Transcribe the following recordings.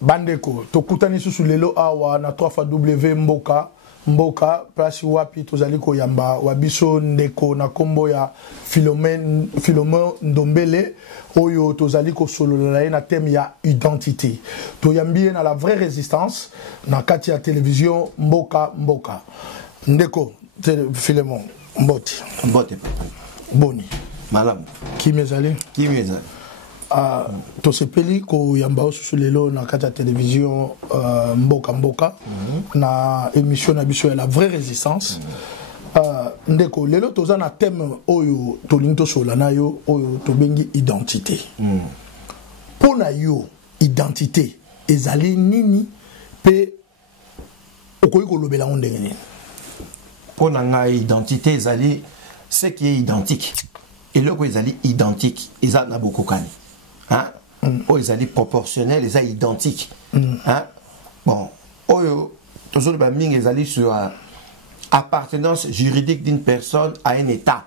bandeko tokutani susu lelo awa na 3W mboka place wapi tozali koyamba wabiso ndeko na kombo ya Philomène Ndombele oyo tozali kosolola na thème ya identité toyambie na la vraie résistance na kati ya télévision mboka ndeko Philemon mbote boni malam kimezali tosepeli koyamba osusu lelo na kati ya télévision mboka na émission na biso ya la vraie résistance ndeko lelo toza na thème oyo tolingi tosola na yo oyo tobengi identité pona yo identité ezali nini pe okoki kolobela ngo ndenge nini pona nga identité ezali ce qui est identique et le ezali identique eza na bokokani hein ils allaient proportionnels, ils allaient identiques. Hein? Bon, toujours ils allaient sur appartenance juridique d'une personne à un État.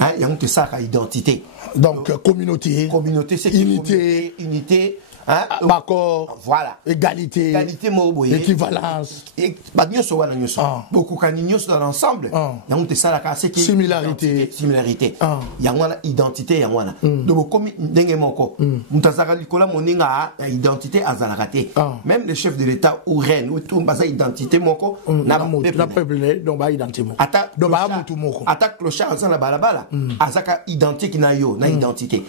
Hein? Il y a une ça identité. Donc, communauté, c'est unité. Hein? Accord, voilà. Égalité, équivalence. Beaucoup dans l'ensemble. Il y a ça similarité. Il y a une identité. Donc, comme identité même le chef de l'État ou reine ou tout identité attaque clochard dans la balabala. Azaka identique na identité.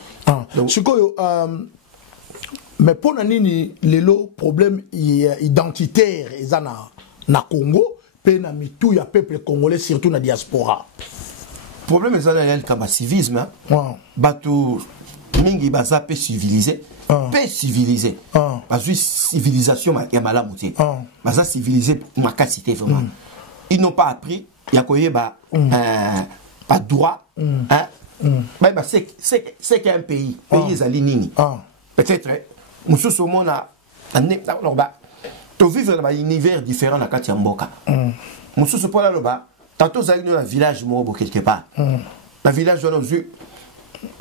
Mais pour nini lelo problème identitaire ezana na Congo pe na mitu ya peuple congolais surtout na diaspora problème ezana comme civisme bato mingi baza pe civilisé parce que civilisation ya malamu te baza civilisé makasité vraiment ils n'ont pas appris ya koyeba pas droit c'est qu'un pays ezali nini peut-être mususu mona to vivre dans un univers différent na kati ya mboka mususu pola loba tato zali na village mobo quelque part na village on a vu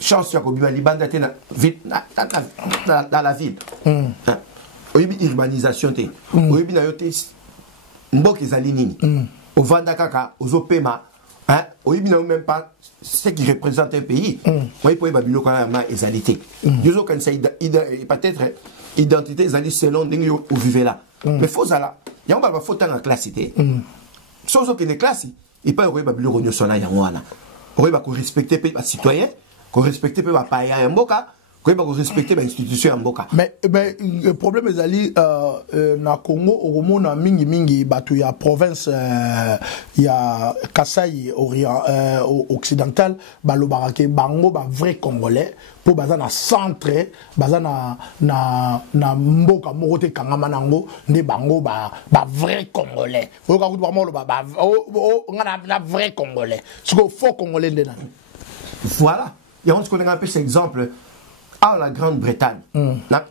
chance ya kobima libanda te na dans la ville oyibi urbanisation te oyibi na yote mboka ezali nini ovanda kaka ozopema hein oyibi na même pas ce qui représente un pays moi pour babilo kana ma ezalité yozo kan ça peut-être identité ezali selon ndenge o vivez là mais faut ça ya on va faut en classe té sozo que les classes et pas oyiba babilo ronyo sona ya wana oyiba ko respecter pe ba citoyen ko respecter pe ba paya ya mboka ko respecter ba institution ya mboka mais le problème ezali na Congo oromona mingi batu ya province ya Kasai Orient occidental balobaka ke bango ba vrai congolais po baza na centre baza na mboka moko te kangama nango nde bango ba vrai congolais oyoka kutu ba molo ba ngana na vrai congolais siko faux congolais nde nani voilà et on se connaît un peu cet exemple à la Grande-Bretagne,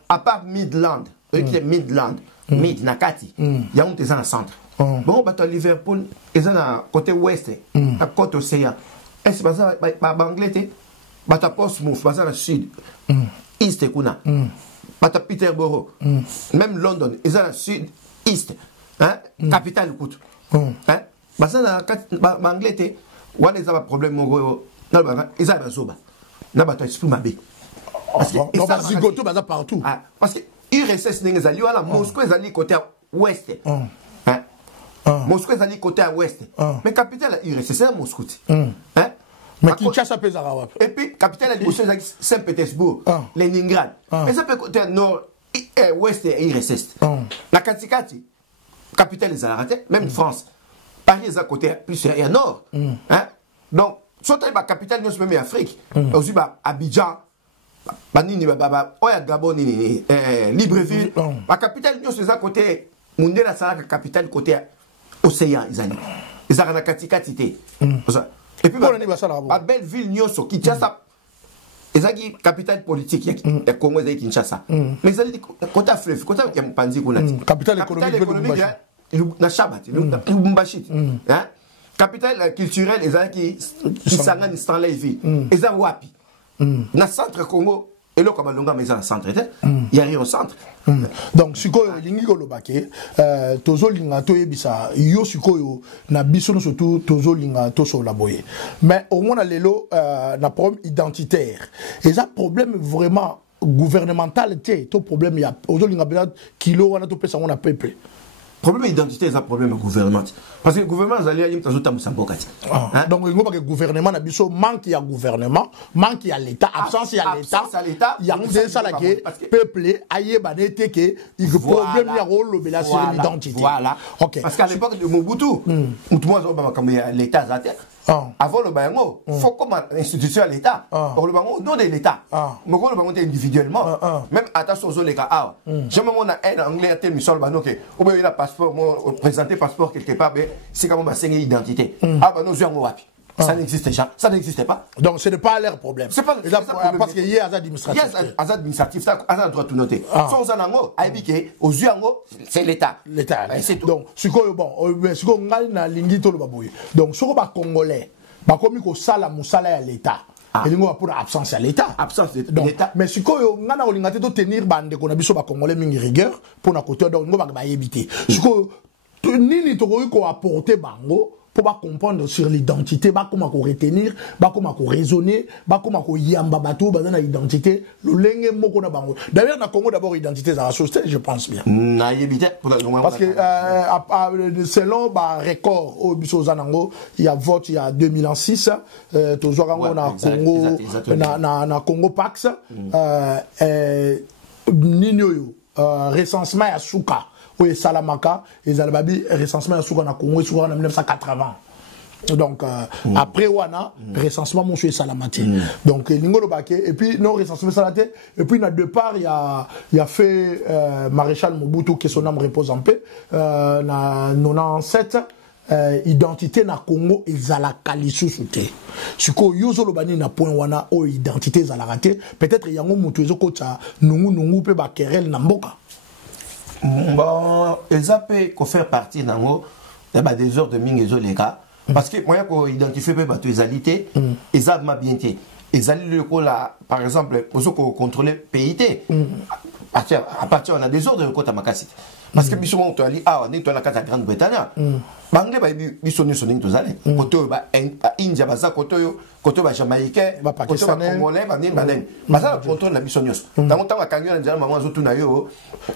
à part Midland, Mid Nakati, il y a un des en centre. Bon, bah, Liverpool, ils sont à côté ouest, à côté océan. Et c'est pas ça, bah, Angleterre, bah, Portsmouth, bah, ça, sud, east, kuna, bah, Peterborough, même London, ils sont à sud, east, hein, capitale, écoute, hein, bah, ça, bah, Angleterre, où est-ce un problème, ils sont à Zoba, là, bah, tu exprimes ma bille. Parce que partout. Parce que URSS n'est pas là, Moscou est allé côté ouest. Moscou est allé côté ouest. Mais capitale de l'URSS, c'est Moscou. Mais Kinshasa pèse à et puis capitale de Saint-Pétersbourg, Leningrad. Mais ça peut côté nord, ouest et URSS. La Katikati, capitale des Arabes, même France. Paris est à côté plus nord. Donc, soit la capitale de même Afrique, aussi Abidjan. Banini baba oya Gabon ni Libreville la capitale nous c'est à côté mondela ça la capitale côté océan izani ezaka na katikati te et puis ba belle ville nyoso Kinshasa ezaki capitale politique ya Congo ezaki Kinshasa mais ezali côté fleuve côté ya Mpanzi kuna capitale économique na Shabat Lubumbashi hein capitale culturelle ezaki Kisangani Stanleyville ezaki wapi na centre Congo et là comme longa mais en centre il y a rien au centre. Donc sikoyo lingi ko lobake tozo linga to yebisa yo sikoyo na biso no surtout tozo linga to so laboye. Mais au moins lelo na problème identitaire. Et ça problème vraiment gouvernemental to problème ya tozo linga bela kilo wana to pesa on a peuple. Problème d'identité, c'est un problème gouvernement. Parce que le gouvernement, vous allez donc, il n'y a pas que le gouvernement, manque à gouvernement, manque à l'État, absence à l'État, il y a un ça que peuple, aïe, banete, que il y a problème, il y a rôle de l'identité. Voilà. Parce qu'à l'époque de Mobutu, l'État, avant le Bango, il faut comme institution à l'État. Pour le Bango, non de l'État. Mais quand le Bango est individuellement, même attention aux cas, jamais on a un anglais à tel Michel Bano, ou bien il a passeport, présenter passeport quelque part, c'est comme une identité. Ah, ben nous avons wapi. Ça n'existe pas. Ça n'existe pas. Donc ce n'est pas leur problème. C'est pas parce qu'il y a un administratif. Il y a un administratif, ça a droit tout noter. Sans un ango, aux yeux ango, c'est l'État. L'État. Donc, ce qu'on bon, ce qu'on a na lingi to le baboui. Donc, ce qu'on va congolais, bah comme il sala musala à l'État. Et nous pour absence à l'État. Absence de l'État. Mais ce qu'on a na olingate to tenir bande qu'on a biso ba congolais mingi rigueur pour na côté donc nous va éviter. Ce qu'on nini to ko apporter bango pour comprendre sur l'identité, comment retenir, comment raisonner, comment yamba bateau, dans l'identité, le lenge moko na bango. D'ailleurs, dans Congo d'abord identité dans la société, je pense bien. Parce que selon record au Bissozanango, il y a vote il y a 2006, toujours on a Congo, na Congo Pax, Ninyoyo, recensement à Souka. Oui, Salamaka, et Zalbabi, recensement à na Congo, en 1980. Donc, après Wana, recensement, mon choué Salamati. Donc, Lingolo Baké, et puis, non, recensement Salamati, et puis, na deux parts, il y a fait Maréchal Mobutu, que son âme repose en paix, na 97, identité na Congo, et Zalakali sous-souté. Si ko yozo lobani na point Wana, o identité Zalakate, peut-être, il y a un moutou, nungu, pe ba kerel na mboka. Bon, ils peuvent faire partie des heures de mingi les gars parce que moi quand identifier peu les alités ils ont bien été ils allaient le là par exemple pour contrôler PIT à partir on a des ordres de côté makasi parce que biso on ali on est dans la carte Grande-Bretagne bangle ba biso ni soning to zale côté ba India baza côté ba Jamaïcain côté ba Congolais ba ni banen baza contrôle la biso nyos tant tant kanyo na njala maman zotu na yo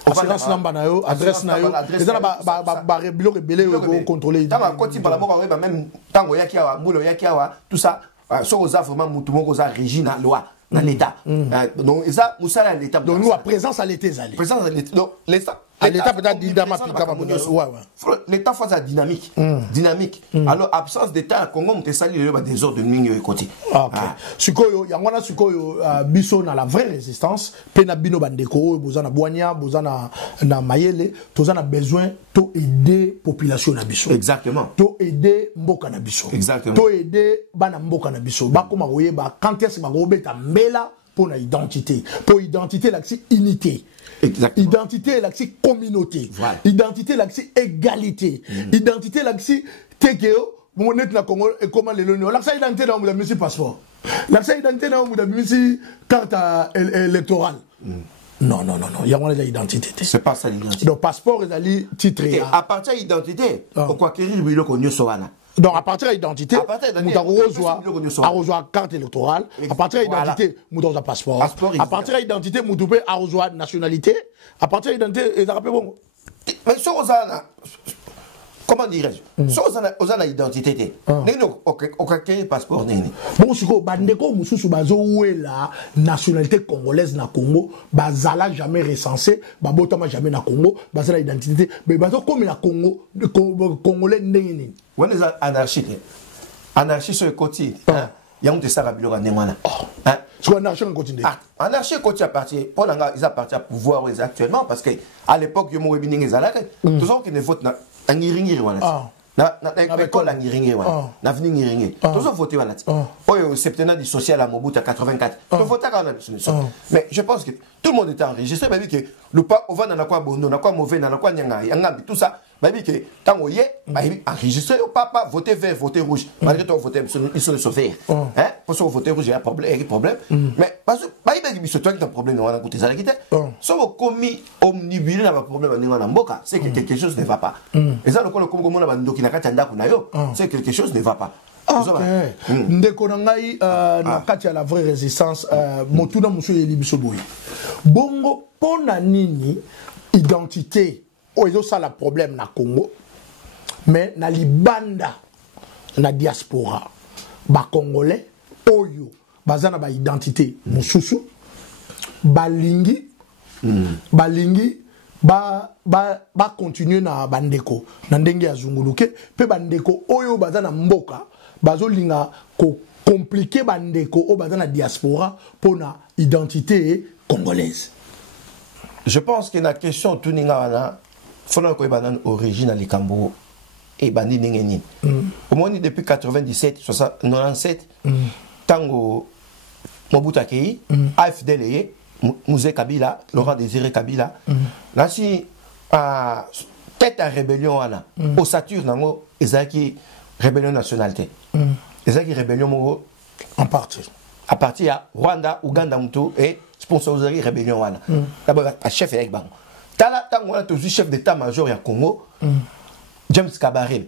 assurance number na yo adresse na yo ezala ba bilo rebelé ko contrôler tant côté ba la moko ba même tango yaki awa mbulo yaki awa tout ça so oza vraiment mutu moko za régina loi dans l'État. Donc, ça, à l'État. Donc, nous, à présence à l'État. Présence à l'État. Donc, l'État. L'État peut-être l'État face à dynamique. Dynamique. Alors, absence d'État, Congo, on te salue des ordres de mignon et côté. Ok. Sukoyo, yangwana sukoyo, biso na la vraie résistance, pena bino bandeko, bozana boigna, bozana na mayele, tozana besoin to aider population na biso. Exactement. To aider mboka na biso. Exactement. To aider bana mboka na biso. Bakoma koyeba quand est-ce que beta mbela pour la identité. Pour identité, là, c'est unité. Exactement. Identité, là, c'est communauté. Voilà. Identité, là, c'est égalité. Identité, là, c'est tekeo. Mon net na Congo et comment les l'union. L'accès identité, là, on a mis si passeport. L'accès identité, là, on a mis si carte électorale. Non. Il y a une identité. C'est pas ça l'identité. Donc, passeport, il a titré. À partir de l'identité, pourquoi acquérir le connu Sowana? Donc, à partir de l'identité, nous avons rejoint carte électorale. À partir de l'identité, nous avons un passeport. À partir de l'identité, nous avons rejoint nationalité. À partir de l'identité, vous avez bon. Mais si on a, comment dirais-je, si on a l'identité, on a créé passeport. Bon, si vous avez la nationalité congolaise na Congo, bazala jamais recensé, babotama jamais na Congo, bazala l'identité, mais bazo comme la Congo, congolais n'engeni. On est anarchie sur le côté. Il y a un de ça à Bilora Nemana. Sur anarchie en continue. Anarchie côté à partir, on a ils appartient à pouvoir actuellement parce que à l'époque il y a eu des alliés. Tous ceux qui ne votent en Iringi na école en Iringi na venu Iringi. Tous ceux voté wana. Au septennat du social à Mobutu à 84. Tous voté quand on. Mais je pense que tout le monde était enregistré, mais que le pas au vent na quoi bon, na quoi mauvais, na quoi nyanga, tout ça. babi que tant au yé babi enregistrer au papa voter vert voter rouge malgré tout voter ils sont vert hein pour se voter rouge il y a problème mais parce que babi biso toi qui as problème on a côté ça qui était so commis omnibulé na problème na mboka c'est que quelque chose ne va pas et ça le comme on a bandoki na katanda kuna yo c'est que quelque chose ne va pas. Ndeko na ngai na kati ya la vraie résistance motuna musu yeli biso boy bongo pona nini identité oyo ça la problème na Congo mais na libanda na diaspora ba congolais oyo bazana ba identité mususu balingi ba continuer na bandeko na ndenge ya zunguluke pe bandeko oyo bazana mboka bazolinga ko compliquer bandeko o bazana diaspora pour na identité congolaise. Je pense que la question tuninga wana fona ko banan origine ali Kambo et bandi ningeni. Au moins depuis 97 97 tango Mobutu Akei AFDL Mouzé Kabila Laurent Désiré Kabila là si tête à rébellion wana au Saturne nango ezaki rébellion nationalité. Ezaki rébellion en partie à partir ya Rwanda Ouganda muto et sponsorisé rébellion wana d'abord à chef avec bango tala tango wana toujours chef d'état-major ya Congo James Kabarebe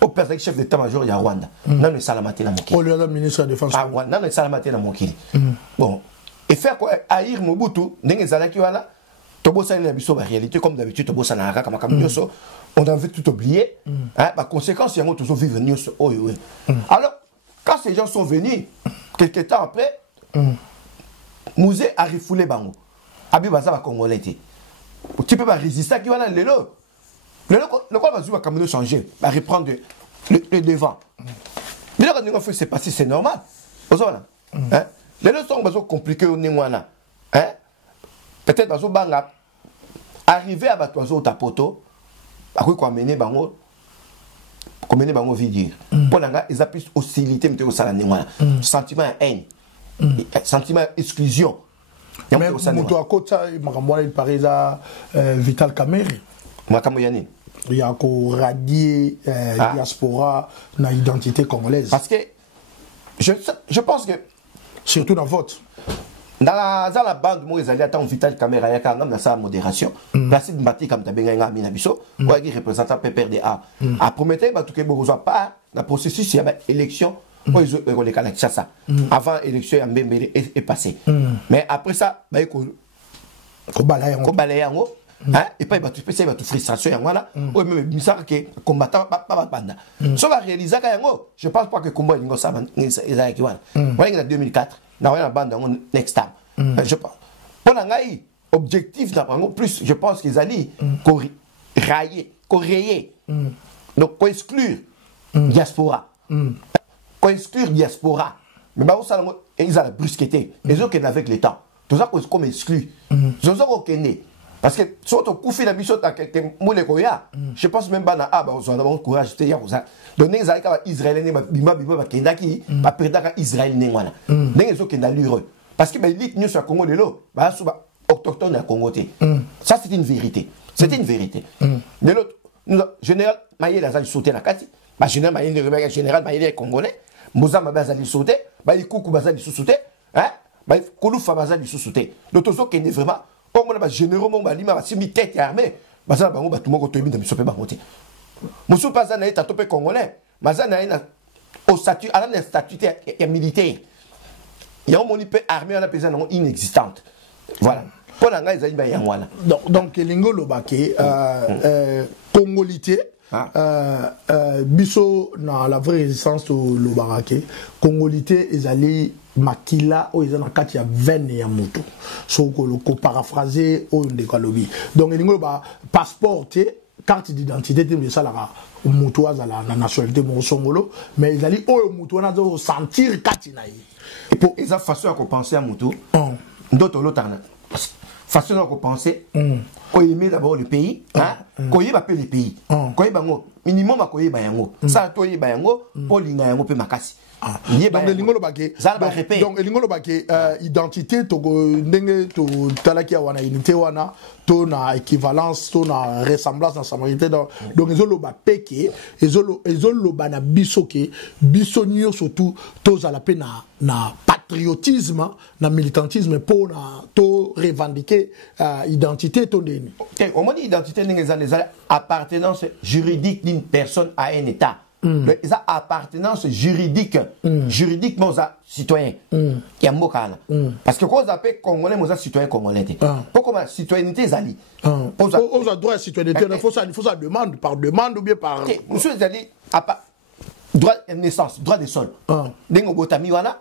au personnel chef d'état-major ya Rwanda nanu salamate na mokili le ministre de la défense nanu salamate na mokili bon et faire quoi haïr Mobutu ndenge zalaki wana tobosa na biso ba réalité comme d'habitude tobosa na kaka makam nyoso on a tout oublié hein ba conséquences yango toujours vivre nyoso oyo alors quand ces gens sont venus quelque temps après Mouzé a refoulé bango abi baza ba congolais té tu peux pas résister qui wana lelo le quoi va comme changer va reprendre le devant mais là quand on fait c'est passé c'est normal ozona hein les leçons sont bazo compliqué au ningwana hein peut-être bazo banga arriver à batoizo tapoto akoi ko amener bango veut dire pour nga ils a plus hostilité mais au sala ningwana sentiment haine sentiment exclusion mais moto akota makambo il paraît ça Vital Kamerhe makambo yani il y a ko radier diaspora na identité congolaise parce que je pense que surtout dans votre dans la bande moi ils allaient attendre Vital Kamerhe ya quand dans sa modération Placide Mbati comme tabenga nga mina biso quoi qui représentant PPRDA a prometté ba tout que bozo pas la processus il y a élection avant l'élection ya Mbembele est passé mais après ça ba ko balayango hein et pas ba tout spécial ba tout frustration yango là ou même misaka que combattant pas banda so va réaliser ka yango je pense pas que combat ngo ça eza ki wana wala en 2004 na wana banda ngo next time je pense pour ngai objectif d'apprendre plus je pense qu'ils allaient rayer donc pour exclure diaspora exclure diaspora mais bah ça ils ont la brusqueté les autres qui avec le temps tout ça comme exclu ils ont aucun parce que surtout koufi la biso ta quelqu'un moule koya je pense même pas na bah on a bon courage te ya ça donner les ka israélien bima ba kendaki ba perdaka israël nengwana ndenge zo kenda lure parce que bah élite nous sur Congo de l'eau bah suba autochtone à Congo ça c'est une vérité de l'autre nous général Maïe la zali sauter la kati bah général Maïe le général Maïe congolais Mozamba bazali sauter bah ikuku bazali sauter hein bah kolufa bazali sauter l'autre zo kende vraiment comme on a généraux mon balima ba simi tête armée bazala bango ba tout moko toyebi na biso pe bango te musu paza na eta topé congolais mazana ina au statut à la statut militaire il y a un moni pe armée on a pesé non inexistante voilà pour la ngai zali ba yangwana donc lingo lobake congolité biso na la vraie résistance to lobarake congolité ezali makila o ezana kati ya vene ya moto so ko paraphraser o ndeko lobi donc elingo ba passeport carte d'identité te ça la moto azala na nationalité mo songolo mais ezali o moto na zo sentir kati na yi et pour esa façon à penser à moto d'autres l'autre façon à penser ko aimer d'abord le pays hein ko yeba pe le pays ko yeba ngo minimum ko yeba yango ça to yeba yango po linga yango pe makasi donc elingolo bake donc elingolo bake identité to ndenge to talaki wana unité wana to na équivalence to na ressemblance na samarité donc ezolo ba peke ezolo ba na bisoke bisonyo surtout to za la pe na patriotisme na militantisme pour na to revendiquer identité to ndeni. OK, on dit identité ndenge za appartenance juridique d'une personne à un état. Ils ont appartenance juridique, juridiquement citoyen. Qui a mokana. Parce que quand on appelle congolais, on citoyen congolais. Pourquoi citoyenneté zali? On a droit à citoyenneté. Il faut ça demande par demande ou bien par. Monsieur Zali droit de naissance, droit de sol. Dengo botami wana,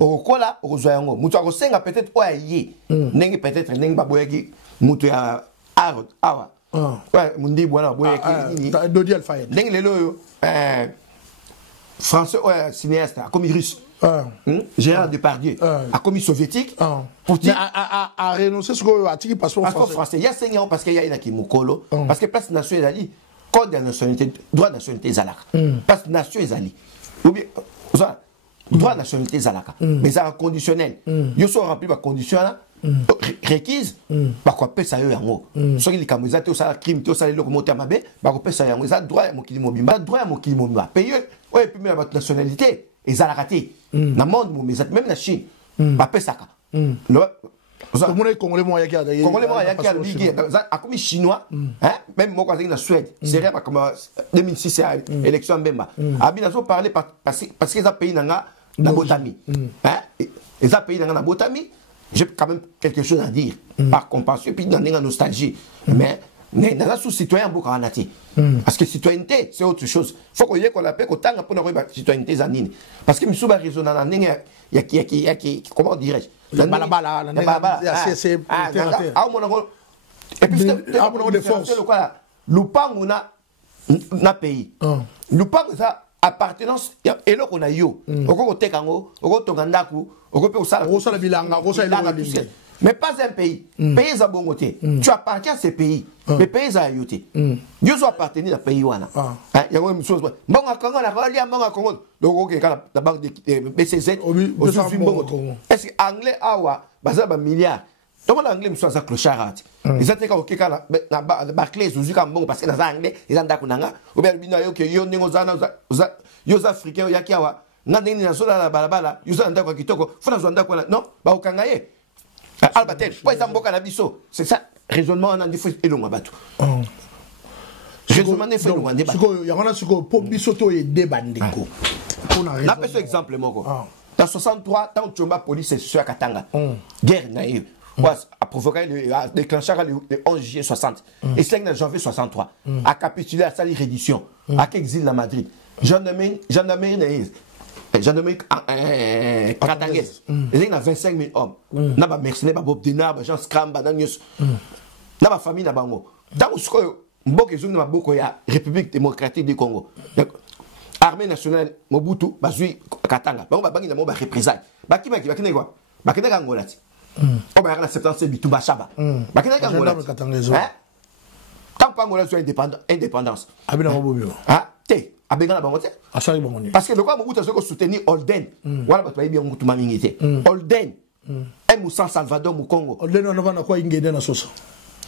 okola, okozoyango. Mutu akosenga peut-être oaye. Nengi peut-être nengi baboyaki mutu ya awa. Ouais, mundi bwana boyaki. Dodi Alphaïd. Nengi lelo français cinéaste a commis russe. Gérard Depardieu a commis soviétique. Pour dire à renoncer ce qu'on a dit passeport français. Il y a 5 ans parce qu'il y a une mukolo parce que place nationale code de nationalité droit de nationalité zalaka. Place nation ezali. Ou bien droit de nationalité zalaka. Mais ça conditionnel. Yo sont rempli par conditionnel requise ba ko pesa yo yango. Soki likambo to ça crime to ça le moteur mabe ba ko pesa yango ça droit ya mokili mobimba droit ya mokili mobimba. Payer ouais puis même la nationalité ezalaka te. Na monde mobimba même na Chine ba pesaka. Congolais moi yaki a ligue a commis chinois même moi quand na Suède c'est rien comme 2006 élection Mbemba abina so parler parce que ça pays na botami ils a pays na botami j'ai quand même quelque chose à dire par compassion et puis dans la nostalgie mais dans la sous-citoyen beaucoup en ati parce que citoyenneté c'est autre chose faut qu'on l'appelle qu'on tanga pour la citoyenneté zanine parce que misuba raisonner na ninga yaki comment dirais-je la balabala c'est et puis de force lupangu na pays lupangu ça appartenance et là qu'on a yo oko tekango oko tongandaku oko pe osala bilanga mais pas un pays pays za bongoté tu appartiens à ces pays les pays za yoté yo so appartenir à pays wana yango mso mbonga Congo na kolia mbonga Congo donc OK kala la banque de BCZ aussi mbongo est-ce que anglais awa baza ba milliards donc l'anglais mso za clochard ils ont teka OK kala na Barclays uzuka mbongo parce que na anglais ils ont ndakunanga ou bien bino yo ke yo ningo za yo za africain yaki awa na ndeni na sola la balabala yo za ndako kitoko fona zo ndako non ba okangaye Albatel, c'est ça, raisonnement en défaut et le Mabatu. Raisonnement en défaut et le Mabatu. Il y a un pour Bisoto et Debandeko. On a fait exemple, dans 63, tant que la police est sur Katanga, guerre naïve, a provoqué le déclencheur le 11 juillet 60, et c'est en janvier 63, a capitulé à sa reddition, à exil à Madrid. Gendarmerie naïve. Gendarmerie katangaise ils ont 25 000 hommes na ba mercenaires ba bob dinar ba gens scram ba nanyos na ba famille na bango tango siko mboka ezongi na maboko ya République démocratique du Congo armée nationale Mobutu bazui Katanga bango ba bangi na mo ba représailles ba kimaki ba kinekwa ba kineka Angola ti o ba na 77 bitu ba shaba ba kineka Angola tant pas Angola soit indépendance abina mobobio te abengana bango te parce que le quoi Mobutu a soutenir Holden voilà parce que bien Mobutu mamingité Holden et Moussa Salvador mu Congo Holden on va quoi ingénieur na sosa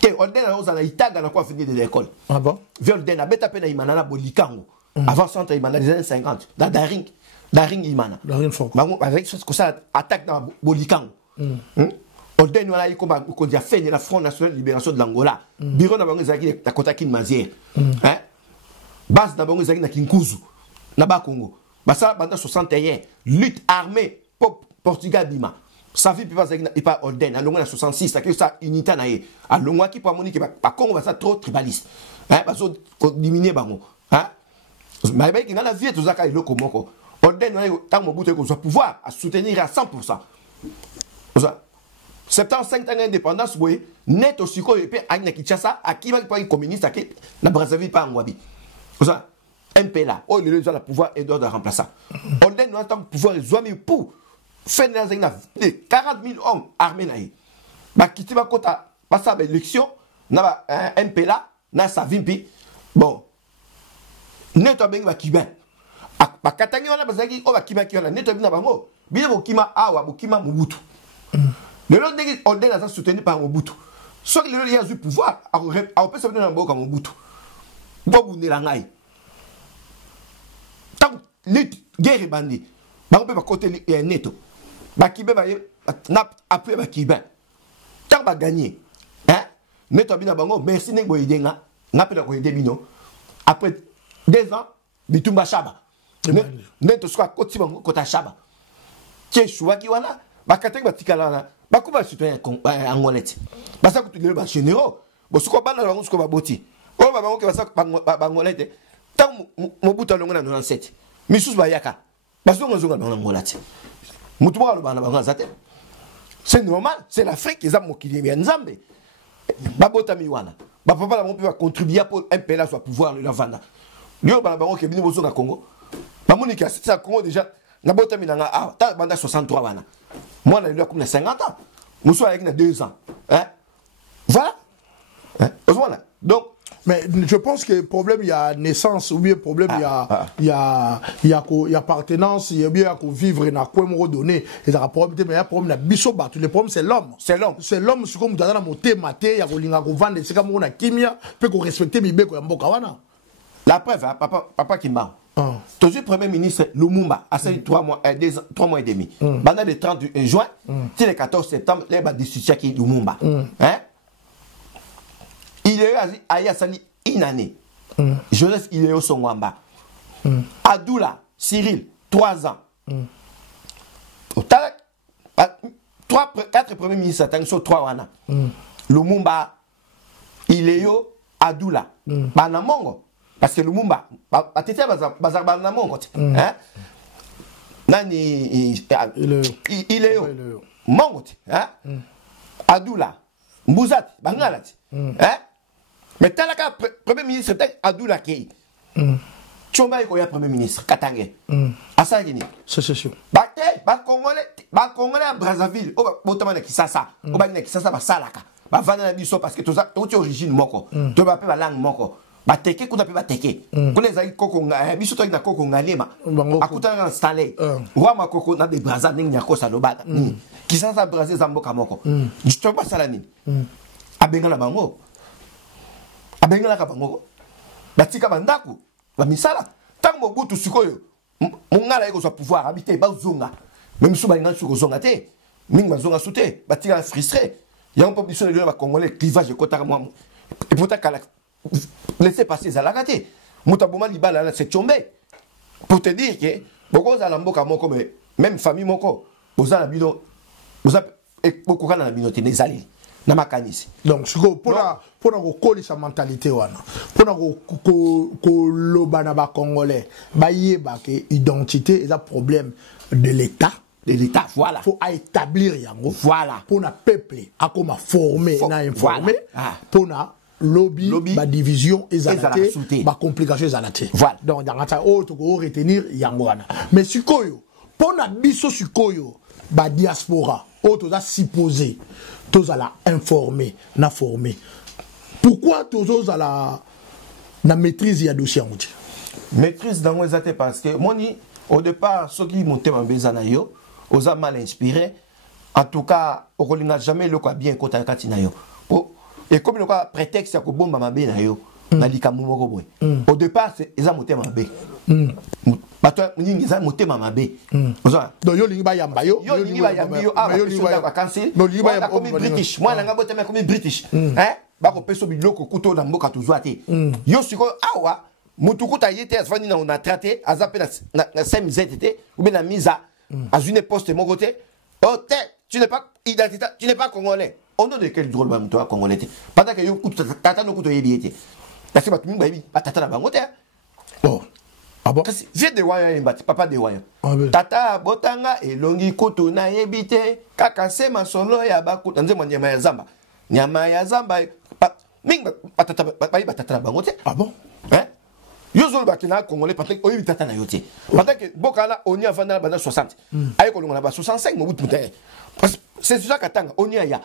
te Holden on a itaga na quoi finir de l'école ah bon Holden a beta pena imana na bolikango avant centre imana des années 50 dans Daring imana Daring fort bango avec ce que ça attaque dans bolikango Holden wala yiko ba ko dia fait la Front National de Libération de l'Angola bureau na bango zaki ta kotaki mazière base na bango ezaki na Kinkuzu na ba Congo basa banda 61 lutte armée pour Portugal bima sa vie pipa zaki na ipa Holden alongo na 66 ça que ça unité na ye alongo ki pa monique ba Congo basa trop tribaliste baso diminuer bango mais ba ki na la vie to zaka iloko moko Holden na tant Mobutu ko so pouvoir à soutenir à 100% ça 75 ans d'indépendance boy net aussi ko et puis na Kinshasa akiba pa communiste aki na Brazzaville pa ngwabi ça MPLA oh le le pouvoir et d'ordre remplaçant on donne nous tant pouvoir zoami pour faire dans 40 000 hommes armés naï ba kiti ba kota ba sa élection na ba MPLA na sa vimpi bon neto bengi ba kiben bakatangi wana bazaki o bakima ki wana neto bina bango bino bokima awa bokima Mobutu lelo ndenge ordre aza soutenu par Mobutu soki lelo ya zu pouvoir a pesa bino na mboka Mobutu bo bunela ngai tant guerre bandi bango pe bakote ya neto bakibe ba na après bakibe tant ba gagner hein neto bina bango merci ndenge boyedenga nga pe na koyede bino après 2 ans bitumba shaba neto soka koti bango kota shaba ke shuwaki wana bakataki batikala na bakuba citoyen angolais basa kutulele ba généraux bosuko bana bango suko baboti o bango ke basa bangolais tant Mobutu alongo na 97 misusu bayaka basongo zonga na ngolati mutu ba bana bango zate c'est normal c'est l'Afrique ils ont mokili ya nzambe babota miwana papa la mon peut contribuer pour un pays là soit pouvoir le lavanda lio bana bango ke bini bozonga Congo bamoni ka c'est Congo déjà na bota minanga ah ta banda 63 bana moi là il a comme 50 ans muso avec na 2 ans hein voilà hein voilà donc mais je pense que le problème il y a naissance ou bien problème il y a appartenance il y a bien qu'on vivre na quoi me redonner et ça problème mais il y a problème na biso batu le problème c'est l'homme c'est comme dans na moté maté ya ko linga ko vendre c'est comme on a kimia peut qu'on respecter mibeko ya mboka wana la preuve hein, papa Kimba toujours premier ministre Lumumba a fait 3 mois 3 mois et demi pendant le 30 juin le 14 septembre les ba discuter qui Lumumba hein il est à Yassali une année. Joseph il est au Songwamba. Adoula, Cyril, 3 ans. 4 premiers ministres, attention, 3 wana. Lumumba, il est au Adoula. Banamongo. Parce que Lumumba, bazar banamongo. Nani, il est au Mongo. Adoula, Mbouzat, Bangalati. Mais tant que premier ministre c'était Adoula Kei. Chomba est le premier ministre Katangé. Asagini. C'est sûr. Congolais à Brazzaville, au Botamana Kisasa, au Bagna Kisasa Salaka. Ba vana biso parce que tout ça toute origine moko. To ba pe la langue moko. Ba teke kuna pe ba teke. Kuna za koko biso to na koko ngalema. Akuta na installé. Wa makoko na de Brazzaville nyako sa lobata. Kisasa Brazzaville za mboka moko. To ba sala nini? Abengala bango. Abengala ka bango. Batika bandaku. Ba misala. Tant Mobutu sikoyo. Mongala eko so pouvoir habiter ba zonga. Même si ba ngansu ko zonga te. Mingi ba zonga souté. Batika frustré. Il y a un peu de gens congolais clivage côté moi. Et pourtant laisser passer ça la gâté. Mutaboma libala c'est tombé. Pour te dire que beaucoup za lamboka moko même famille moko. Boza la bino. Boza beaucoup kana na binoté des alliés. Donc, pour coller sa mentalité, pour l'obana congolais, identité et un problème de l'État. De l'État, voilà. Faut établir yango. Voilà. Pour na peuple, à comme former, na informer, pour na lobby, ba division et zalaté, ba complication zalaté. Voilà. Donc dans ça to retenir yango wana. Mais sikoyo, pour na biso sikoyo, ba diaspora, to za supposé. Tous à la informer, na former. Pourquoi tous à la maîtrise y a dossier en outil? Maîtrise dans les athées parce que moi au départ ceux qui montaient en bezanayo, aux a mal inspiré. En tout cas, on n'a jamais le quoi bien côté katinayo. Et comme le quoi prétexte à ko bomba mabe na yo, na likamu moko boy. Au départ c'est ils a monté mabe. Bato ningi za monté mabe. Donc yo lingi ba yamba yo lingi ba yamba yo ah yo lingi ba vacances no lingi ba yamba comme British moi nga bote comme British hein ba ko peso biloko kuto na mboka tozwa te yo siko awa mutukuta yete afani na on a traité azape na 5 ZT ou bien la mise à une poste mon côté oh tu n'es pas identité tu n'es pas congolais on donne quel drôle ba mto congolais pendant que yo kuto tata no kuto yebiete parce que batu mingi ba tata na bango te bon. Ah bon? Viens de Waya Mbati, papa de Waya. Tata botanga elongi kutu na yebite kaka sema solo ya bakuta nzema nyama ya zamba. Nyama ya zamba mingi batata bango te. Ah bon? Hein? Yozol bakina congolais patek oyi tata na yote. Patek bokala oni avanda banda 60. Ayi ko longa ba 65 mo butu te. Parce c'est ça katanga oni aya.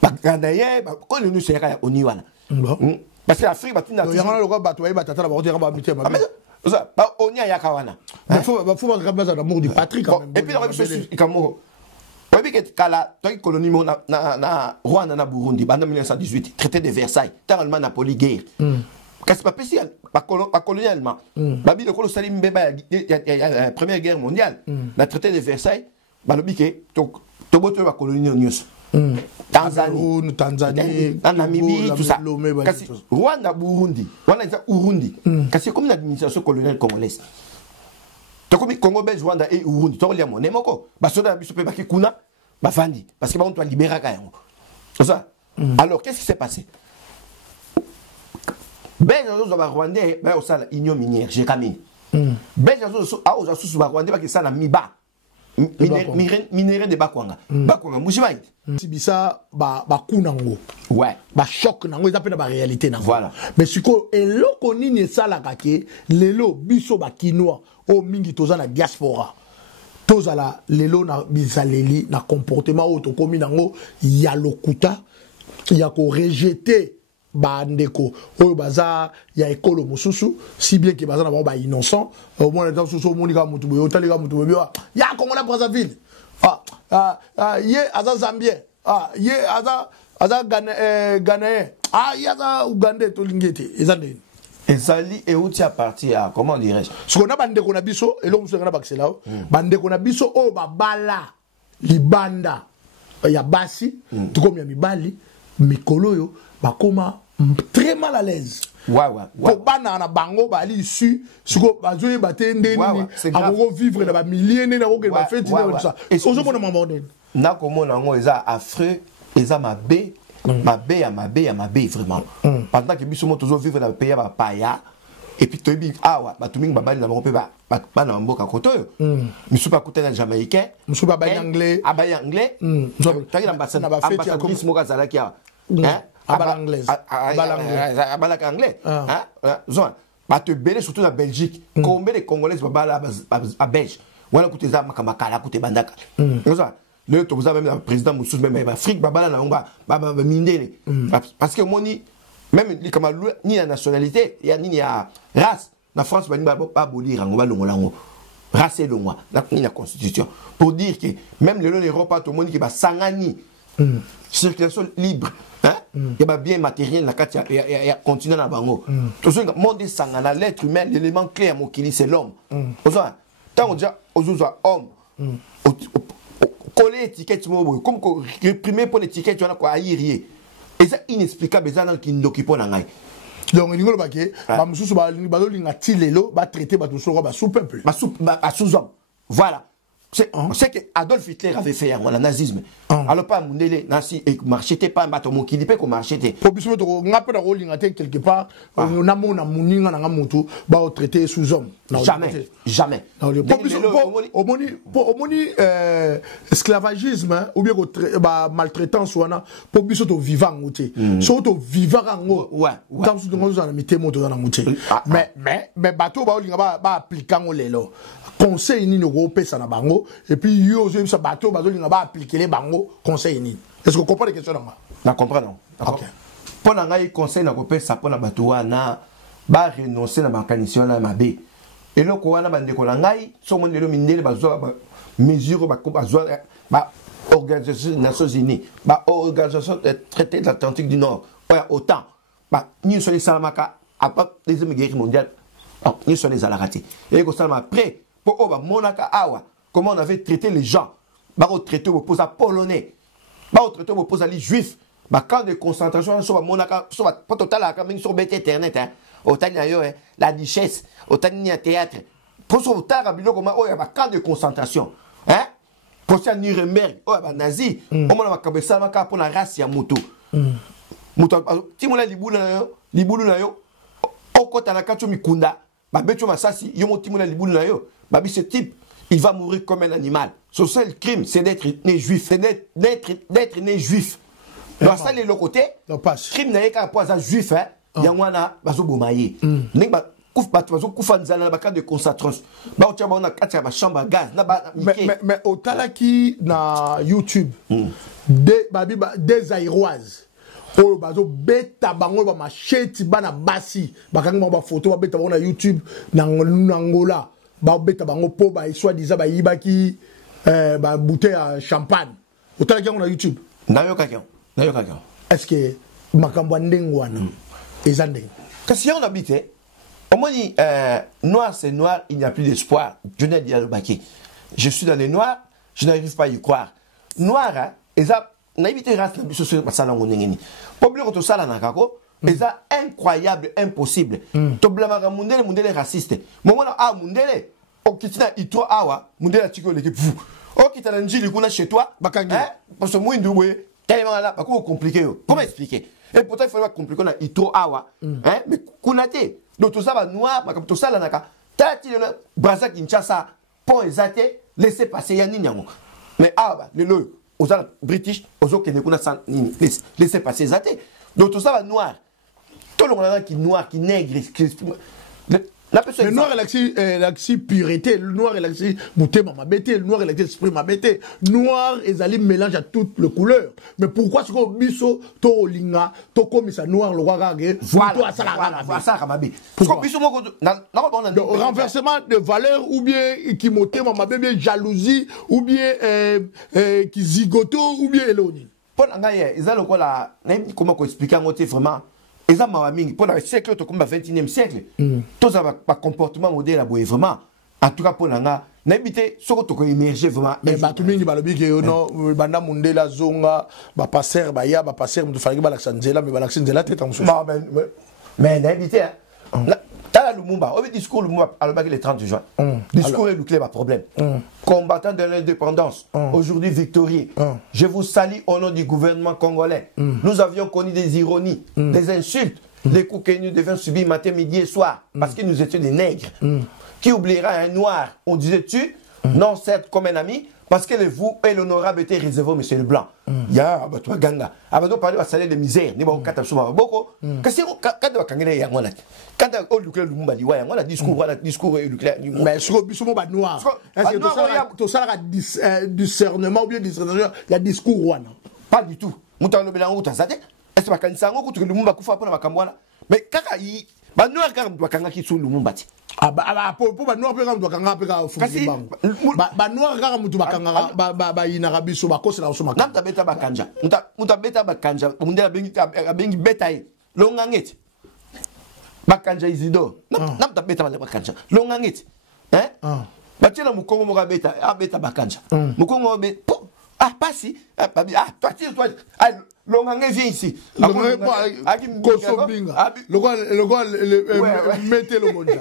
Bakanda ye ko le nous sera oni wana. Bon. Parce que l'Afrique batina il y a un logo batoué batata la border ba muté ba. ça ba onia ya kawana il faut rappeler l'amour du patrie quand même. Et puis la même chose Kamoro oui que kala toi colonie na Rwanda na Burundi en 1918 traité de Versailles tellement Napoli guerre qu'est-ce pas spécial pas colonialement babi le colo salim beba la première guerre mondiale la traité de Versailles ba lobi ke to boto ba colonie nyos Tanzanie, Namibie, tout ça. Rwanda, Burundi, Rwanda, Urundi. Kasi comme l'administration coloniale congolaise. Tu comme Congo belge, Rwanda et Urundi. Tu regardes mon émoco. Basoda biso pe baki kuna, bafandi. Parce que on doit libérer kayango. C'est ça. Alors qu'est-ce qui s'est passé? Belge dans le Rwandais, ben au sala union minière, j'ai camine. Belge dans le sous Rwandais, baki sala miba. Minéré de Bakwanga. Bakwanga, Moujimaï. Tibisa, Kunango. Ouais. Choc, nango, ils appellent la réalité. Voilà. Mais si ko, et l'oko ni ça la kake, lelo, biso ba kinoa, o mingi toza na diaspora. Toza la, lelo na bizaleli, na comportement o to komi nango, ya lokuta, ya ko rejeter. Bandeko oyo baza ya ekolo mususu si bien que baza na ba innocent au moins dans susu monika mutu boyo talega mutu boyo ya Congola Brazzaville ye aza Zambien ye aza Ghanéen ye aza Ougandais to lingete ezande ezali euti à partir à comment dirais-je ce qu'on a bandeko na biso et l'homme se na baxela bandeko na biso o babala libanda ya basi tukomi ya mibali mikolo yo bakoma très mal à l'aise. Ouais. Pour banana bango ba ali issu, siko bazoye batende ni abongo vivre na ba milliers na ko ba fête tout ça. Ozo mona mamondene. Na komona ngo eza affreux, eza mabe vraiment. Pendant que biso moto zo vivre na pays ba paya et puis tobi awa batuming babali na bango pe ba na mboka kotoyo. Misu ba kutana na jamaïcain, misu ba anglais, abaya anglais. Taki na ambassadeur moka zalaki ya. Hein? Anglaise. Abalaka anglais. Zon. Ba te belé surtout na Belgique. Combien de Congolais babala à Belge. Wala kuteza makamaka kute bandaka. Zon. Le to même le président Moussous même Afrique babala na ngba mindele. Parce que moni même li kama ni la nationalité, ya ni ya race. Na France ba ni ba bolir ngo ba longolango. Race et longwa. La constitution pour dire que même le l'Europe tout monde qui ba sangani. Circulation libre. Il y a bien matériel na kati ya continent na bango. Tout ce monde sangana l'être humain l'élément clé à mokili c'est l'homme. Oza tant on dit ozuza homme. Coller étiquette mo comme réprimer pour l'étiquette tu as quoi haïrier. Et ça inexplicable ça dans qui n'occupe na ngai. Donc il ngolo baké ba mususu ba linga tilelo ba traiter ba tout ba sous peuple. Ba sous homme. Voilà. C'est que Adolf Hitler avait fait le nazisme. Alors pas Mundele nasi et marché pas bato mo kilipe ko marché te. Pour biso to ngapela ko linga te quelque part na mona muninga na ngamutu ba traiter sous homme. Jamais. Au moni esclavagisme ou bien ba maltraitance wana pour biso to vivant ngote. So to vivant ngo. Ouais. Dans ce ngo za na mitemo to na ngote. Mais bato ba linga ba appliquer ngo lelo. Conseil ni no pesa na bango et puis yo zo sa bateau bazo linga ba appliquer les bango conseil ni est-ce que vous comprenez les questions là na comprendre OK pour na ngai conseil na ko pesa pour na bateau wana ba renoncer na makanisi na mabe et loko wana bande ko na ngai so mo ndelo mindele bazo mesure ba organisation des Nations Unies ba organisation traité de l'Atlantique du Nord autant ba ni sur les salamaka à pas deuxième guerre mondiale ni sur les alarati et ko salama après pour monaka awa comment on avait traité les gens ba traité au posa polonais ba traité au posa les juifs ba camp de concentration sur monaka sur pas total à même sur bête internet hein autant yo la duchesse autant ni théâtre pour sur tara bilo comment oh ba camp de concentration hein pour ça Nuremberg oh ba nazi au mona makabesa maka pour la race ya moto moto timola libulu na yo okota na kacho mikunda ba becho masasi yo motimula libulu na yo babi ce type il va mourir comme un animal. Son seul crime c'est d'être né juif, c'est d'être né juif. Donc ça les côté crime n'a qu'à pas un juif hein yangwana bazo bomaye ning ba bazo kufanzala ba cas de concentration ba otia ba na katia ba chambre à gaz na ba mais otalaki na YouTube des aéroises oyo bazo beta bango ba machete bana basi bakanga ba photo ba beta bango na YouTube na Angola ba beta bango po ba soit disant ba yibaki ba bouteille à champagne otala kango na YouTube nayoka est-ce que makambo ndenge wana ezande kasi on habite au moins noir c'est noir, il n'y a plus d'espoir. Je n'ai dit à Baki, je suis dans les noirs, je n'arrive pas à y croire. Noir, hein, et ça naïveté race na biso sur pasala ngoni problème to sala na kako eza incroyable impossible to blama mundele raciste momona a mundele okitina itro awa mundele tiko l'équipe vous okitana njili kuna chez toi bakangi parce que mwindu boye tellement là pas compliqué comment expliquer et pourtant il faut pas compliquer na itro awa hein mais kuna te donc tout ça va noir ba to sala naka tati le Brazza Kinshasa pour ezate laisser passer ya nini yango mais aba le aux British, aux autres qui ne connaissent pas, laissez passer les athées. Donc tout ça va noir. Tout le monde qui est noir, qui est nègre, le noir est l'axi pureté, le noir est l'axi bouté ma bêté, le noir est l'axi esprit ma bêté. Noir et zali mélange à toutes les couleurs. Mais pourquoi ce qu'on biso to linga to comme ça noir le roi gagé voilà ça kamabe. Pourquoi biso moko renversement de valeur ou bien qui moté ma bébé jalousie ou bien qui zigoto ou bien eloni. Pour ngaye ezalo ko la comment ko expliquer ngote vraiment ça m'a mis pour le siècle comme le 21e siècle tout ça va comportement modèle à boire vraiment en tout cas pour l'anga n'habiter sur tout émerger vraiment mais tout mingi balobi que non banda mundela zonga ba passer ba ya ba passer mu fallait ba l'accenzela mais ba l'accenzela tête en sous mais n'habiter Tala Lumumba, au discours Lumumba à le 30 juin. Discours est le clé, pas problème. Combattant de l'indépendance, aujourd'hui victorieux. Je vous salue au nom du gouvernement congolais. Nous avions connu des ironies, des insultes, des coups que nous devions subir matin, midi et soir, parce que nous étions des nègres. Qui oubliera un noir? On disait tu? Non, certes, comme un ami, parce que le vous et l'honorable étaient réservés au monsieur le blanc. Ya, toi ganga. Abado parler de salaire de misère. Ni bon kata suma boko. Kasi kada wakangere ya ngona. Kada o lukle lumumba liwa ya ngona discours et lukle. Mais sur biso ba noir. Est-ce que to ça discernement ou bien discernement il y a discours wana? Pas du tout. Muta lobela nguta zate. Est-ce que kanisa ngoku to lumumba kufa pona makambwana. Mais kaka yi ba noir kaka mtu akanga ki su lumumba ti. Pour ba noir pe kaka kanga pe ka fuki ba noir kaka mtu bakanga ba inaka biso ba kosela usuma namta beta bakanja muta beta bakanja mundela bengi beta yi longa ngeti bakanja izido namta beta bakanja longa ngeti batela mukongo moka beta bakanja mukongo be pasi toi longa nge vient ici Koso Binga le quoi mettez le bonza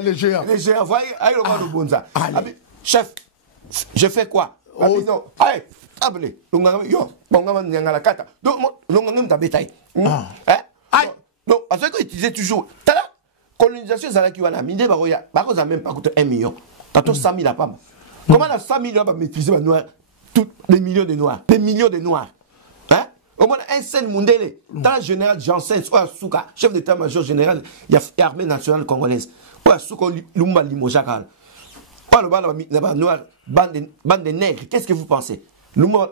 les géants voyez le bonza chef je fais quoi non allez abele longa yo bonga nyangala kata donc longa nge mtabeta donc à ce que utiliser toujours tala colonisation ça là qui wana minde baroya bakoza même pas coûte 1 million tato 100 000 pas comment la 100 millions va maîtriser les noirs tous les millions de noirs hein. Au moins un seul Mundele, dans le général Janssen, ou Asuka, chef d'état-major général de l'armée nationale congolaise, ou Asuka Lumba Limojakal. Pas le bas noir, bande de nègres. Qu'est-ce que vous pensez? Lumba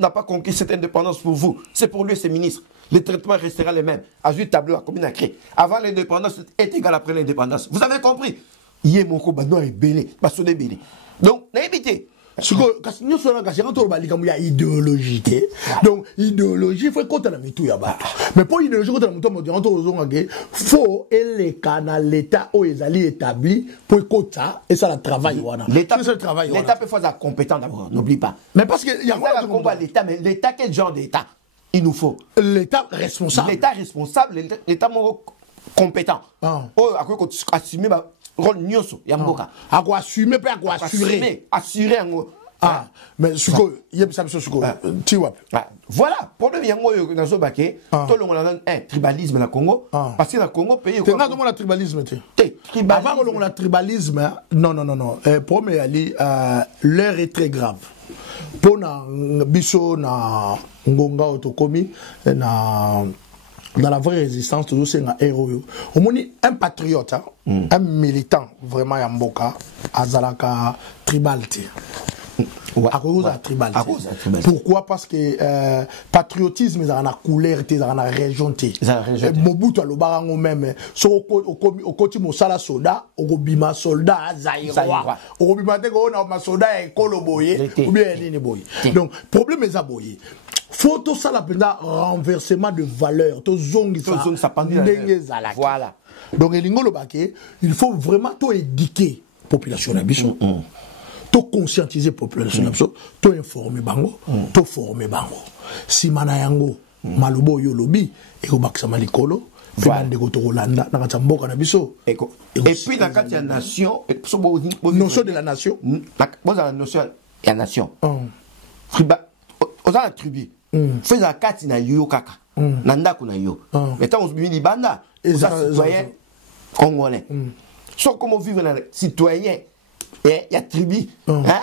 n'a pas conquis cette indépendance pour vous. C'est pour lui, ses ministres. Le traitement restera le même. À juste tableau, à combien créé. Avant l'indépendance est égal après l'indépendance. Vous avez compris? Yé moko noir est belé, basonné belé. Donc, n'évitez. Parce que nous sommes en idéologie. Donc, idéologie, il faut qu'on ait tout là-bas. Mais pour l'idéologie, il faut l'État où ils allaient établir pour ça et ça le travail. L'État peut faire ça compétent d'abord, n'oublie pas. Mais parce qu'il y a un combat l'État, mais l'État, quel genre d'État il nous faut? L'État responsable. L'État responsable, l'État compétent. Oh, à quoi assumer rôle nyoso yamboka à quoi assumer pas à quoi assurer mais suko yeb ça suko tiwa voilà problème yango yo na zobake to longo na tribalisme na Congo parce que na Congo pays quoi na le tribalisme avant longo la tribalisme non premier ali l'heure est très grave pour na biso na ngonga otokomi na dans la vraie résistance, toujours c'est un héros. Au moins, un patriote, un militant, vraiment, Yamboka, Azalaka, tribalité. à cause de la tribalité. Pourquoi? Parce que patriotisme est dans la couleur, est dans la région. Mobutu alobarango même. So au côté mosala soda, au bima soldat zaïrois. Au bima te ko na ma soldat e koloboye ou bien nini boye. Donc problème est aboye. Faut tout ça la renversement de valeur, tout zongi ça voilà. Donc il faut vraiment tout éduquer population d'Abisso. To conscientiser population d'Abisso, to informer bango, to former bango. Si manayango malubo yo lobi et ko baksa malikolo, fende ko to Rolanda na katamboka na biso. Et puis dans la nation, notion de la nation, la notion de la nation. Aux la tribu, fais la carte na yo kaka, nanda kuna yo. Mais tant on se banda, les citoyens congolais. Soit comment vivre dans les citoyens, il y a tribu. On a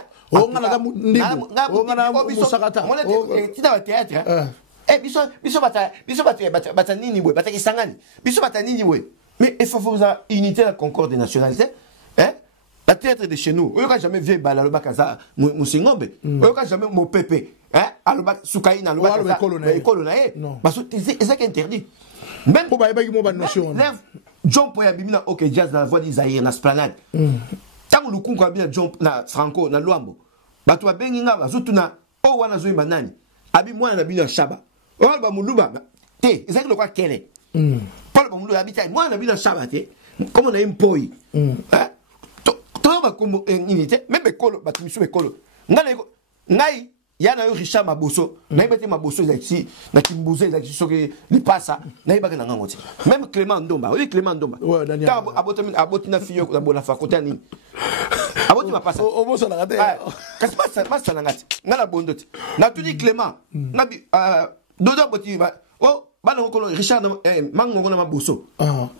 mais il faut la unité la concorde des nationalités. La théâtre de chez nous, on n'a jamais vu Balaloba Kaza, Moussingombe, on n'a jamais mon pépé, Aloba Soukaïna, Aloba Kolonae. C'est ça qui est interdit. Même pour John Poya Bimina, ok, jazz dans la voie d'Isaïe, dans l'esplanade. Tant que le coup a John Franco, dans Luambo, Batua Benginga, Zutuna, Owana Zoui Banani, Abi moi, Nabina Shaba, Olba Muluba, Té, c'est le quoi qu'elle est. Paul Bamoulou habite, moi, Nabina Shaba, comme on a un poi. Comme unité, même école, bâtiment école. Ngai, yana Richard Maboso, n'aimait Maboso ici, n'a qui bousé là qui sont les passa, n'a pas qu'un angoté. Même Clément Ndomba, oui Clément Ndomba. Abotina fille la bonne faculté ni. Abotima passa. Au moins ça l'a raté. Qu'est-ce que ça passe ça n'angati. N'a la bonne dot. N'a tout dit Clément. N'a dodo boti oh bana ko Richard mango na Maboso.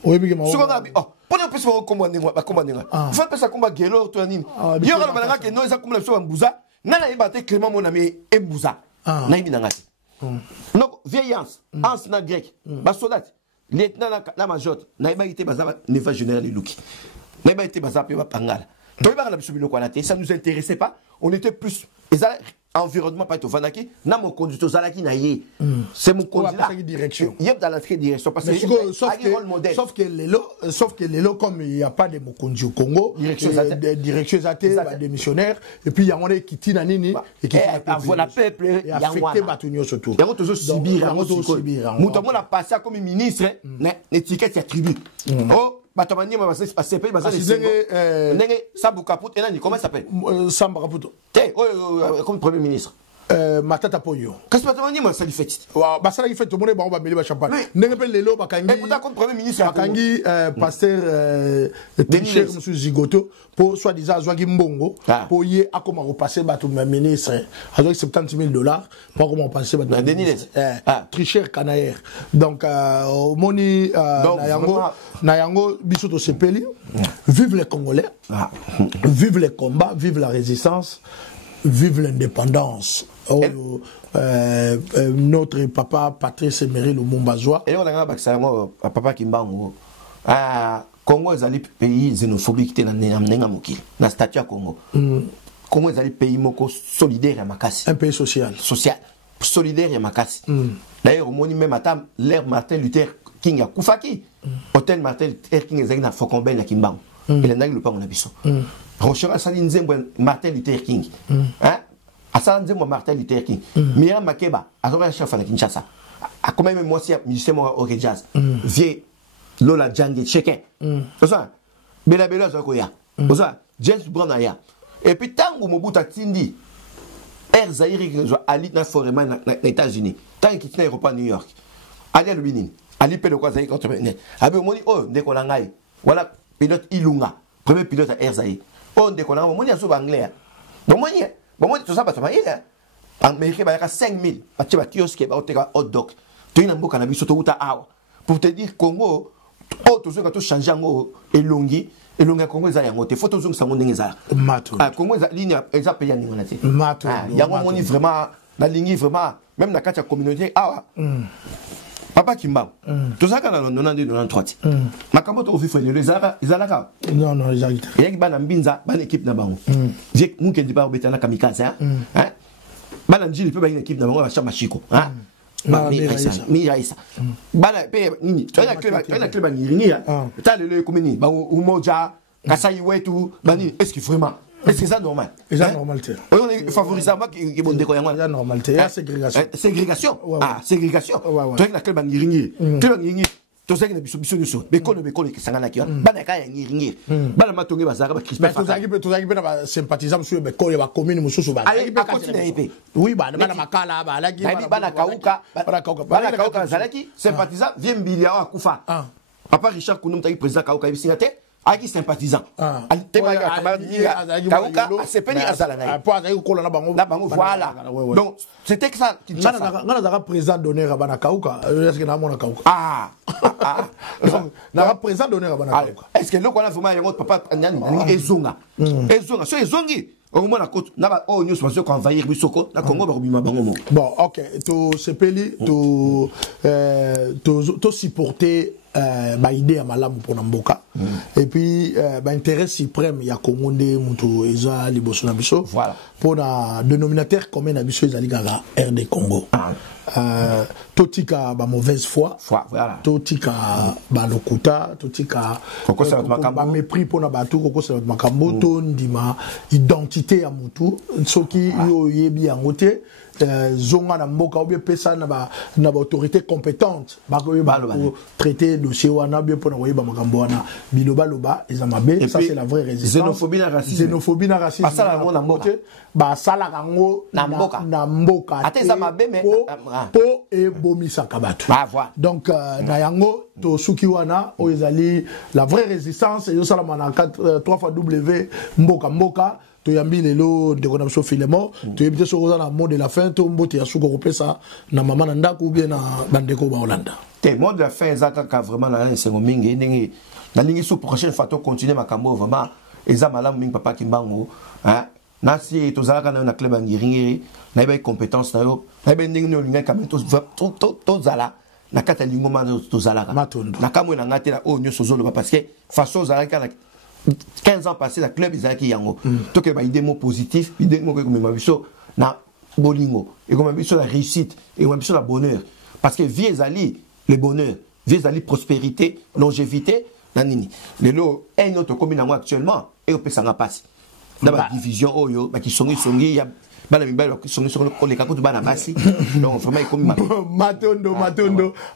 Oui bi ma. Souvent oh pour ne pas commander moi commander. Faut pas ça combat gelo to nini. Yo ka bana que non ça comme la so mbuza. Nana ibate Clément mon ami Mbouza. Na ibi nangati. Donc vieillance, ans na grec, ba soldat, lieutenant na major, na iba ité bazaba neva général Luki. Na iba ité bazaba pe ba pangala. To iba na bisobilo kwa naté, ça nous intéressait pas, on était plus environnement pas to vanaki, na mon conducteur zalaki na yé. C'est mon conducteur direction. Yep dans la direction parce que sauf que les lots comme il n'y a pas de Mokonji au Congo, direction zaté, des missionnaires et puis il y a on est qui tina nini et qui voilà peuple et affecté batunyo surtout. Il y a toujours Sibir. Moutamon a passé comme ministre étiquette attribue. Oh Batamani m'a passé passer pays basé nenge Sabukaput et nani comment ça s'appelle Samba Kaput. Comme premier ministre. Matata Poyo. Qu'est-ce que Batamani m'a ça lui fait? Waaw, bah ça lui fait tout le monde ba meli ba champagne. Nenge pe lelo bakangi. Et pourtant comme premier ministre bakangi pasteur Tricher monsieur Zigoto pour soi-disant Zwagi Mbongo pour y a comment repasser batou ministre avec $70,000 pour comment passer batou Tricher Canaire. Donc moni Nayango bisoto sepeli. Vive les Congolais. Vive les combats, vive la résistance. Vive l'indépendance. Notre papa Patrice Emery Lumumba-Zwa. Et on a un papa qui m'a Congo est un pays xénophobique qui est dans statut à Congo. Congo est un pays solidaire à Makassi. Un pays social. Social. Solidaire à Makassi. D'ailleurs, on dit même à l'ère Martin Luther King à Koufaki. Hôtel Martin Luther King est à Fokomben à Kimbang. Il a le pas mon abisso. Rochera Salin Zembo Martin Luther King. Hein? Asan Zembo Martin Luther King. Mira Makeba, Azora chef à la Kinshasa. A quand même moi si musicien au jazz. Vieux Lola Djange chacun. Ça. Bela Bela Zakoya. Ça. James Brown aya. Et puis tango Mobutu Tindi. Air Zaire qui soit Ali na foreman na États-Unis. Tant qu'il n'est pas New York. Ali le Benin. Ali pe le quoi Zaire contre Benin. Abi moni oh ndekolangai. Voilà pilote Ilunga. Premier pilote à Air Zaire. On déconne, on a souvent anglais. Bon, tout ça, parce que Américain, il y a 5,000. Tu vas kiosque, tu vas hot dog. Tu as un beau cannabis, tu as pour te dire Congo, tout ce que tu changes en Elongi, Elonga Congo, il y a un photo zoom, ça monte les Congo, la ligne, elle a payé un niveau. Il y a vraiment, la ligne vraiment, même dans la communauté, Papa Kimba. Tout ça, quand on a 93. Ma camote au vif, les Zalaka. Non, non, les Zalaka. Il y a une Binza, une équipe Nabango. J'ai mon qui dit pas au Betana Kamikaze. Balanji, il peut avoir une équipe Nabango à Chamachiko. Miraïsa. Bala, Nini. Tu as la clé à Niringia. Tu as le communis. Umoja, Kasaï Wetu, Bani. Est-ce qu'il vraiment? Est-ce que c'est normal? C'est ça normalité. On est favorisé à moi qui est bon décoyant. C'est normalité. Il y a ségrégation. Ségrégation. Ah, ségrégation. Tu as la clé à Niringia. Tu as Niringia. Tu sais que les bisous ne sont pas. Mais quand on est qui s'en a qui a. Banaka y Niringia. Banama Tongue Bazar, Christmas. Tu as qui peut sympathiser sur le col et la commune Moussou. Allez, pas continuer. Oui, Banamaka, Banaka, Zalaki, sympathisant, vient Bilia à Koufa. Papa Richard Kounoum, tu as président Kaouka, il signataire. Aki sympathisant. Voilà. Donc, c'était que ça. Nana président d'honneur à Banakauka. Est-ce que Namona Kauka? Ah. Nana président d'honneur à Banakauka. Est-ce que l'on a vraiment un autre papa Ezonga? Ezonga. C'est Ezongi. Au moment la côte, n'a pas oh news parce qu'on envahir Bissoko, la Congo va remuer bango. Bon, ok. Tu sepeli, tu supporter ba idée à malamu pour Namboka. Et puis ba intérêt suprême il y a Congo de mutu eza liboso na biso. Voilà. Pour la dénominateur commun na biso ezali gaga RD Congo. Totika ba mauvaise foi. Voilà. Totika ba lokuta, totika ba mépris pour na batu koko sa makambo to ndima identité ya mutu soki yo yebi yangote zonga na mboka ou bien pesa na ba autorité compétente ba ko traiter dossier wana bien pour na yeba makambo wana biloba loba ezamabe. Ça c'est la vraie résistance. Xénophobie na racisme basala ngo na mboka ba sala kango na mboka ate ezamabe mais po e bomisa kabatu. Donc na yango to suki wana o ezali la vraie résistance et yo sala mana 3 fois W mboka to yambi lelo ndeko na biso Filemon to yebite so na mot de la fin to mbote ya suko kopesa na mama na ndako ou bien na bandeko ba Hollande. Te mot de la fin ezaka vraiment na nsengo mingi ndenge na lingi so prochaine fois to continuer makambo vraiment eza malamu mingi papa Kimbangu hein nasi to zalaka na club ngiri na ba compétence na yo na ba ndenge no linga kamé to zala na kata lingo ma to zalaka na kamwe na ngate la o nyoso zolo parce que façon zalaka na 15 ans passés, la club ils yango. Donc il y a des mots positifs, des mots comme mabiso na bolingo et comme mabiso la réussite et comme mabiso la bonheur. Parce que vie ezali le bonheur, vie ezali prospérité, longévité, nanini. Les lots un autre commune moi actuellement et au pesa nga passe. Dans la division oyo ba ki songi ya bana mibalo ki songi les kakutu bana basi. Donc vraiment comme matondo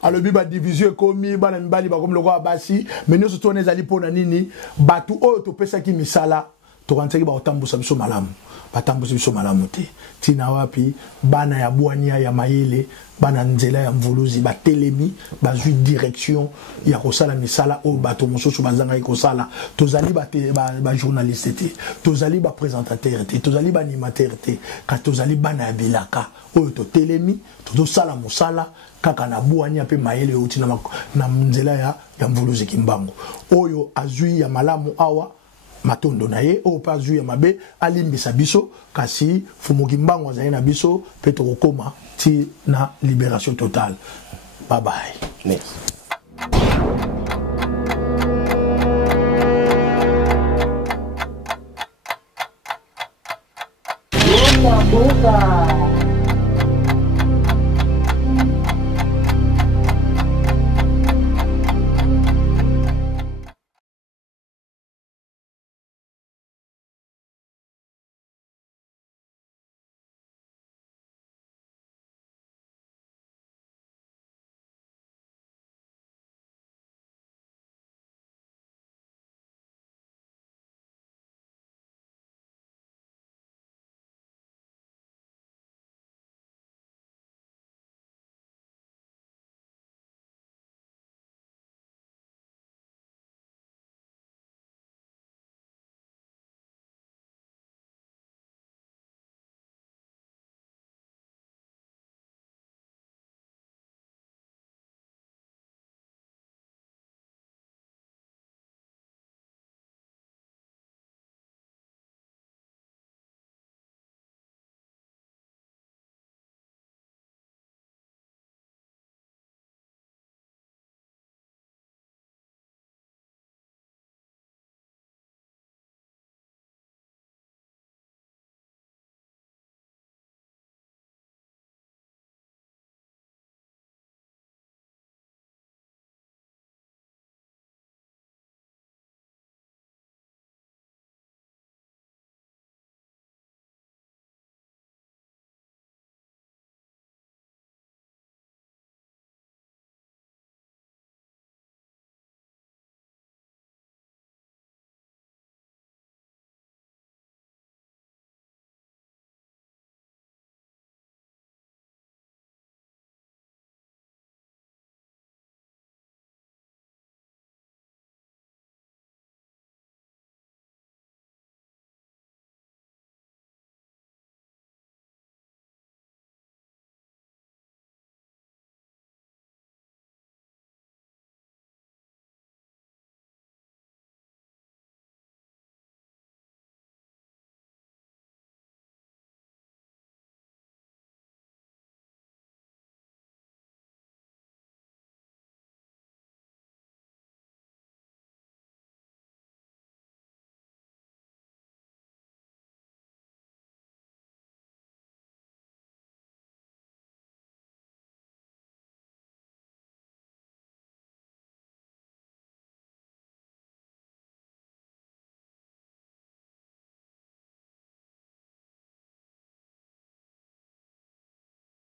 alors biba division komi bana mibali ba comme le roi basi mais nous surtout on ezali pona nini batu oyo to pesa ki misala to kanteki ba otambusa biso malamu batambusa biso malamu te tina wapi bana ya bwania ya mayele bana nzela ya mvuluzi batelemi bazwi direction ya kosala misala o bato mosusu bazanga kosala tozali ba journaliste te tozali ba présentateur te tozali ba animateur te ka tozali bana ya bilaka o to telemi to sala musala kaka na bwania pe mayele uti na nzela ya mvuluzi Kimbangu oyo azwi ya malamu awa matondo na ye o pa zui ya mabe alimbisa biso kasi Fumu Kimbangu azali na biso pe to kokoma ti na libération totale. Bye bye. Merci.